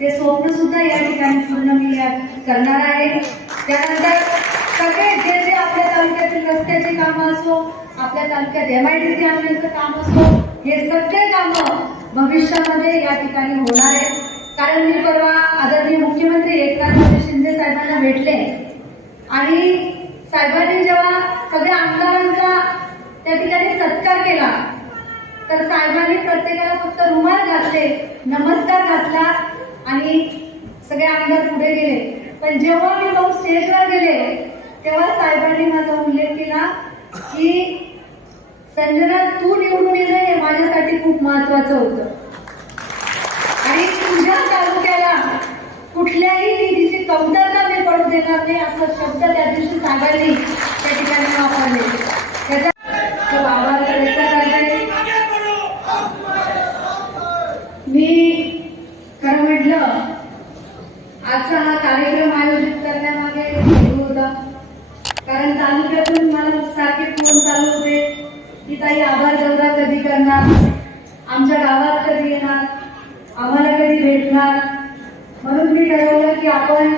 ते स्वप्न सुद्धा या ठिकाणी पूर्ण मी करणार आहे। त्यानंतर सगळे जे जे आपल्या तालुक्यातील रस्त्याची कामं असो, आपल्या तालुक्यात MIDC आणण्याचं काम असो, हे सगळे कामं भविष्यामध्ये या ठिकाणी होणार आहेत। कारण मी परवा आदरणीय मुख्यमंत्री एकनाथ शिंदे साहेबांना भेटले आणि साहेबांनी जेव्हा सगळ्या आमदारांचा त्या ठिकाणी सत्कार केला तर साहेबांनी प्रत्येकाला फक्त रुमाल घातले, नमस्कार घातला आणि सगळे आमदार पुढे गेले। पण जेव्हा मी भाऊ स्टेजवर गेले तेव्हा साहेबांनी माझा उल्लेख केला की संजना तू निवडून येणं हे माझ्यासाठी खूप महत्वाचं होतं आणि तुझ्या तालुक्याला कुठल्याही निधीची कमतरता मी पडू देणार नाही असं शब्द त्या दिवशी साहेबांनी त्या ठिकाणी वापरले। त्याचा खूप आभार व्यक्त करते। मी खरं म्हटलं आजचा हा कार्यक्रम आयोजित करण्यामागे हेतू होता, कारण तालुक्यातून मला सारखे फोन चालू होते की ताई आभार दौरा कधी करणार, आमच्या गावात कधी येणार, आम्हाला कधी भेटणार। म्हणून मी ठरवलं की आपण